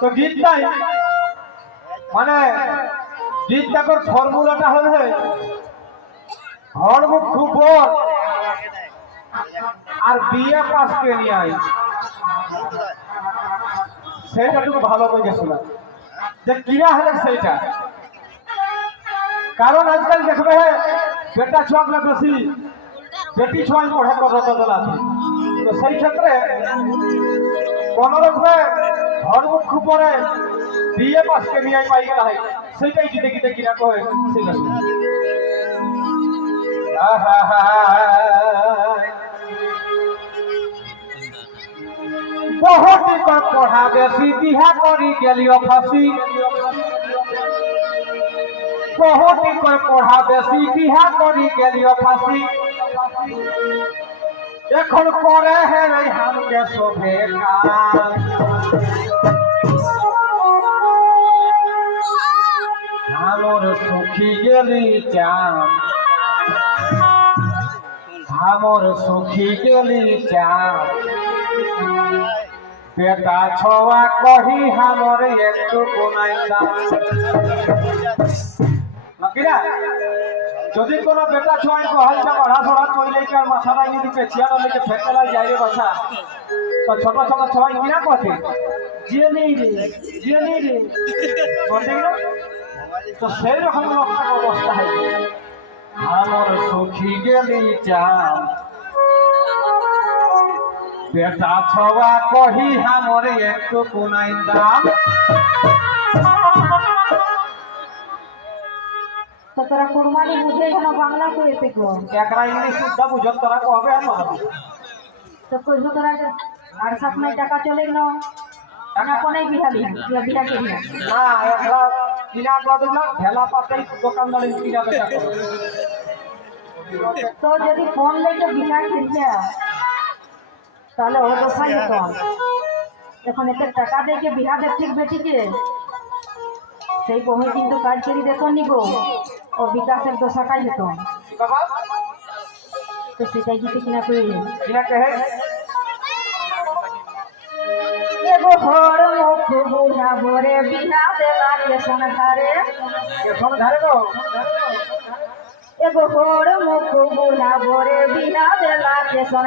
তো গীতটাই মানে গীতটাকর ফর্মুলাটা হবে হরমুখ খুব আর বিয়ে পাস কে নিয়ে আই। সেইটা একটু ভালো করে শোনা যে কিরা হলে সেইটা। কারণ আজকাল দেখবে বেটা ছোয়াগুলো বেশি বেটি ছোঁয়াই পড়ে কতলা তো সেই ক্ষেত্রে কোন রকমে ধর্মুখ পরে বিয়ে পাসকে নিয়ে পাই গেল হয়। সেইটাই গীতে গীতে কিনা কয় সেটা বহুত পঢ়া বেশি বিহা কৰি গেলিও ফাঁসি বহুত পঢ়া বেশি বিহা কৰি গেলিও ফাঁসি এখন করে হে রে হামকে শোভে আমার সুখী গেলি চাম আমার সুখী গেলি চাম বেটা ছোয়া কহি আমার একটু কোনাই দাম। যদি কোনো বেটা ছোঁয়াই কহালটা পড়া ছড়া কইলে কি আর মাথাটা যদি পেছিয়া লেগে ফেকেলা যায় রে বাছা। তো ছোট ছোট ছোঁয়াই কিনা কথা জিয়ে নেই রে, জিয়ে নেই রে। বলতে গেলে তো সেই রকম একটা অবস্থা হয়েছে আমার সখী গেলি চাম বেটা ছবা কহি, হামরে একটু কোনাই দাম। তোরা কুরবানি বুঝে কেন বাংলা করে শিখব একরা ইংলিশ শুদ্ধ বুঝত তোরা কবে আর নহবি তো কইবো তোরা আর সাত নাই টাকা চলে গেল। টাকা কোনে বিহালি বিহা কে বিহা না একরা কিনা গদিল ঢেলা পাতাই দোকানদারি কিনা বেচা করে। তো যদি ফোন লেগে বিহা কিনছে তাহলে ও দোষাই যেত এখন এতে টাকা দিয়ে বিহা দেখছি বেটিকে সেই বউ কিন্তু কাজ করি দেখো নিব ও বিকাশের দোষাটাই যেত বাবা তো সেটাই যদি কিনা করি কিনা কহে ঘর মুখ বুড়া ভরে বিনা দেলা কেসন ধারে তো এগো ঘর মুখ বুড়া ভরে বিনা দেলা কেসন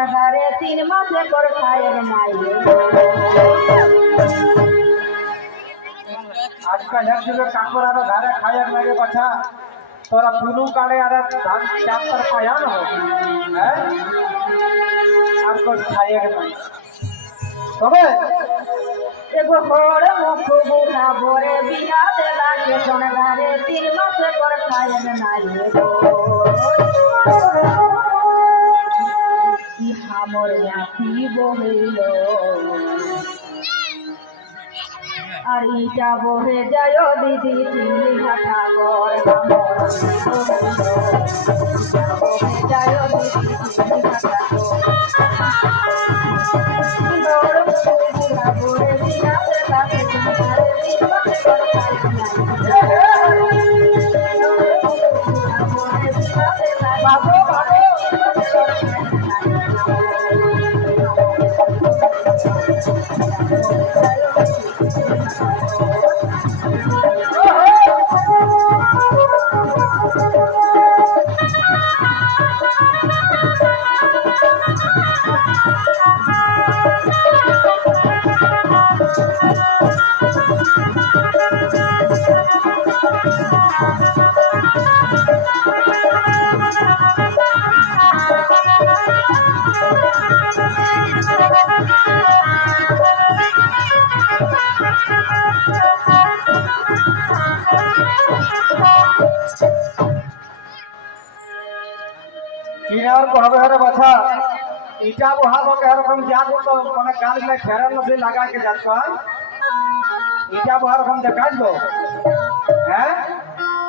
তিন মাসে কর খায়ের মাইরে আজকাল এক যুগে কাকর আর ধারে খাইয়ার লাগে বাছা তোরা দুনু কাড়ে আর ধান চাপ তার পায়া না হ্যাঁ? আর কোন খাইয়ার নাই। তবে এগো ঘর মুখ বুড়া ভরে বিনা দেলা কেসন ধারে তিন মাসে কর খায়ের মাইরে কি হামর রাখি বহিল। আর ইটা বহে যায় দিদি কর হামর বহে যায় দিদি চিনি ঘাটা কর বড় বড় বড় বড় বড় বড় তিন কিনার কহবে হরে বাছা, ইটা বহাবো এরকম যা তো মানে গালগুলা ফেরার মধ্যে লাগা কে যাচ্ছ ইটা বহা রকম দেখাস হ্যাঁ?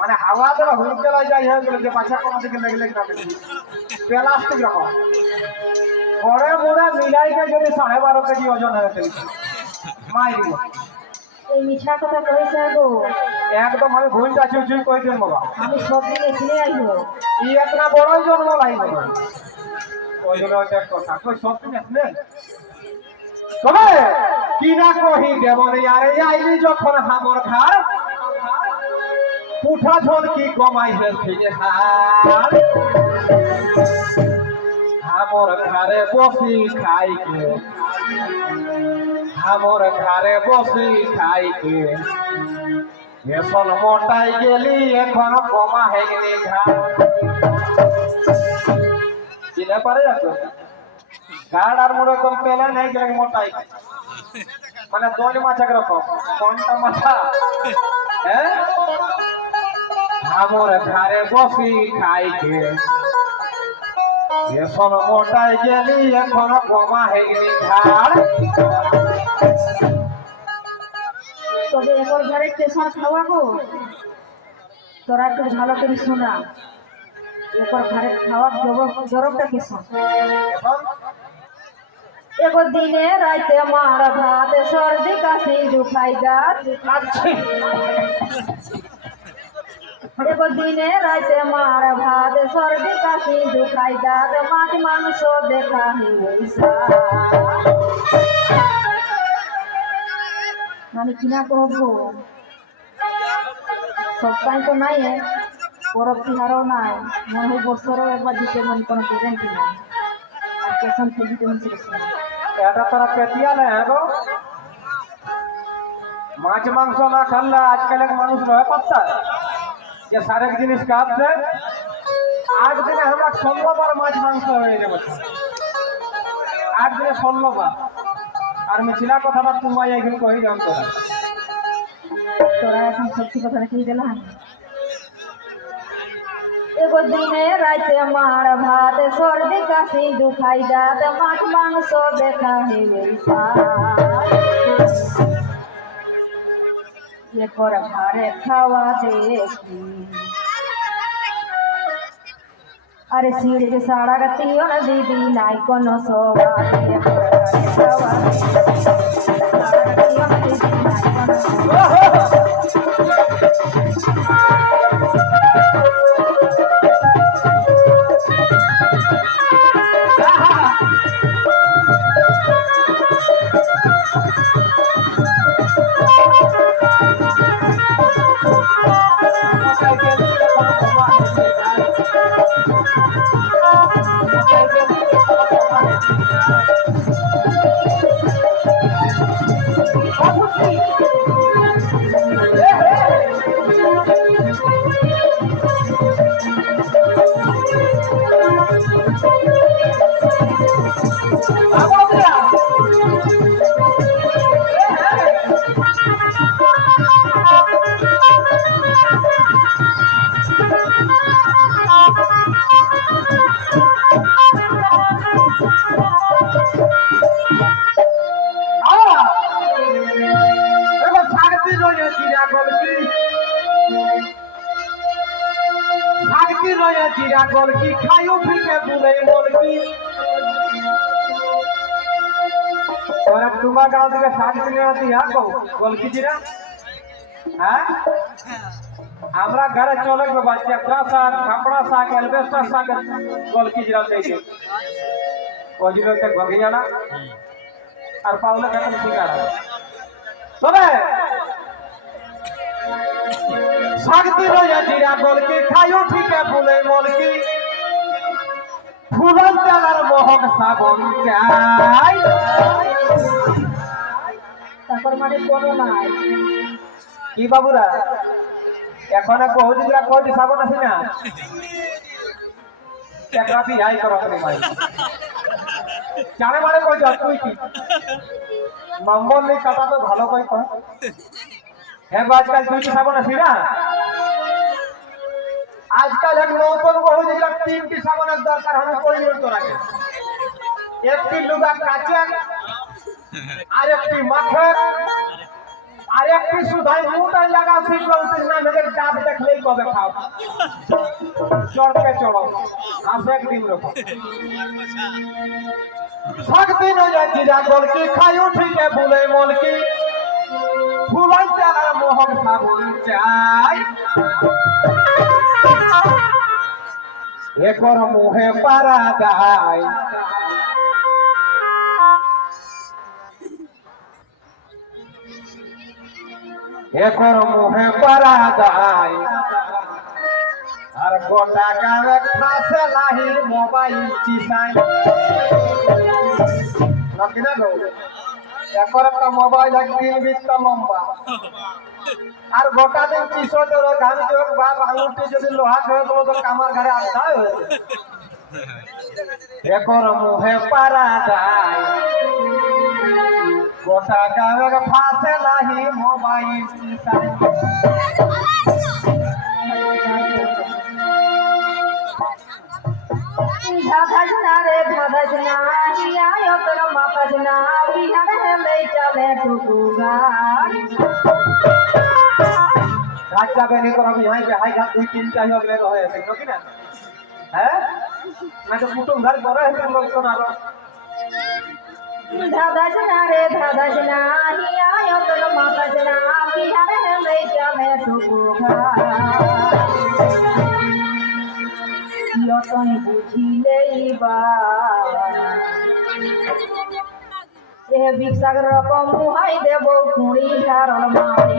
মানে হাওয়া দ্বারা হুলকেলা যাই হয়ে গেল যে বাচ্চা কোনো দিকে লেগে লেগে বেশি প্লাস্টিক রকম। পরে মোড়ে মিলাইকে যদি সাড়ে বারো কেজি ওজন হয়ে ফেলছে মাই দিব এই মিঠা কথা কইছে গো একদম আমি ভুলটা চুই চুই কই দিন বাবা। আমি সব দিকে শুনে আইব। ই একটা বড়ই জন্ম লাগবে ওই জন্য ওইটা কথা। কই সব তুমি আসলে তবে কি না কহি আরে আইলি যখন হামর খার পুঠা ঝোল কি কমাই হামর ঘরে বসি খাই কে? হামর ঘরে বসি খাই কে? এখন মোটাই গেলি, এখন কমা গেলি ঘাট চিনে পারে যাচ্ছে ঘাট আর মোড়ে একদম পেলে নেই গেলে মোটাই। মানে দোল মাছ একরকম। কোনটা মাথা? হ্যাঁ? আমার ঘরে বসি খাইকে এখন মোটাই গেলি এখন কমা হয়ে গেলি ঘাট তবে একর ঘরে স্টেশন খাওয়া গো। তোরা একটু ভালো করে শোনা। একর ঘরে খাওয়ার জরবটা এখন এগো দিনে রাইতে মার ভাত সর্দি কাশি দুখাই গাছ এগো দিনে রাইতে মার ভাত সর্দি কাশি দুখাই গাছ মাছ মাংস দেখা মানে কিনা কহবো সপ্তাহ তো নাই পরব তিহারও নাই। মনে হয় বছরও একবার দিতে মন কোনো গ্যারেন্টি নাই। কেসন থেকে দিতে মন। এটা তোরা পেটিয়া না হ্যাঁ গো? মাছ মাংস না খাল্লা মানুষ রয়ে পাত্তা যে সারেক জিনিস কাটছে আট দিনে আমরা ষোলোবার মাছ মাংস হয়ে যাবে। আট দিনে ষোলোবার আর মিছিলা কথাটা তোমায় একদিন কহি যাম তোরা তোরা এখন সত্যি কথা রেখে দিলাম এগো দিনে রাইতে মার ভাত, সর্দি, কাশি, দুখাই, দাঁত, মাছ, মাংস দেখা একর ঘরে খাওয়া দেখি। আরে সিঁড়ি সাড়া গাতি দিদি নাই কোনো সবাই। খাওয়া চিরা গলকি খাইও ফিকে বুলে গলকি ওরা তোমার গাঁও থেকে শান্তি নেওয়া দিয়া গো গলকি চিরা হ্যাঁ আমরা ঘরে চলে গো বাচ্চা একটা শাক খাপড়া শাক এলবেস্টার শাক গলকি জিরা দিয়ে ওই জন্য একটা গলকি জানা আর পাউলে কেমন শিকার তবে শান্তি রয়ে জিরা গলকি খাইও ফিকে বুলে গলকি ফুলন চালার মোহক সাবন চাই। তারপর মানে কোনো নাই কি বাবুরা এখন বহু দিন কয়টি সাবন আছে না? একটা বিহাই করো তুমি ভাই। জানে মানে কই যাও তুই কি? নম্বর নেই কাটা তো ভালো কই কর গো, আজকাল দুইটি সাবন আছে না আজকাল এক নতুন বহু যেগুলো তিনটি সাবনের দরকার হবে পরিবর্তন আগে একটি লুগা কাচের আর একটি মাখের আর একটি সুধাই মুটাই লাগা শিখল না মেয়েদের ডাব দেখলেই কবে খাও। চড়কে চড়ো আসে একদিন রকম। সাকদিন যাচ্ছি যা গলকি খাই উঠিকে ভুলে মলকি ফুলাই চালার মোহন সাবুন চাই। একর মুহে পারা দায় একর মুহে পারা দায় আর গোটা গাঁয়ে খাসে লাহি মোবাইল চিসাই। নকিনা গো? একর একটা মোবাইল একদিন বিত্তা লম্বা। আর দিন চিসো তোর গান চোখ বা আঙুলটি যদি লোহা করে তোর তো কামার ঘরে আড্ডায় হয়েছে একর মুহে পারা দায়। গোটা গাঁয়ের ফাঁসে লাহি মোবাইল চিসাই ধাধাস না রে ধাধাস না হিয়া তোর মাতাস না বিহারে হেলে চলে টুকু গান রাজা বেনি তোর আমি হাই হাই ঘাট দুই তিন চাই হবে রহে আছে কি না হ্যাঁ না তো কুটুম ঘর করে আছে লোক তো না ধাধাস না রে ধাধাস না হিয়া তোর মাতাস না বিহারে হেলে চলে টুকু গান যতন বুঝিলেই বা বিশাখ রকম মুহাই দেব কুড়ি ধারণ মারি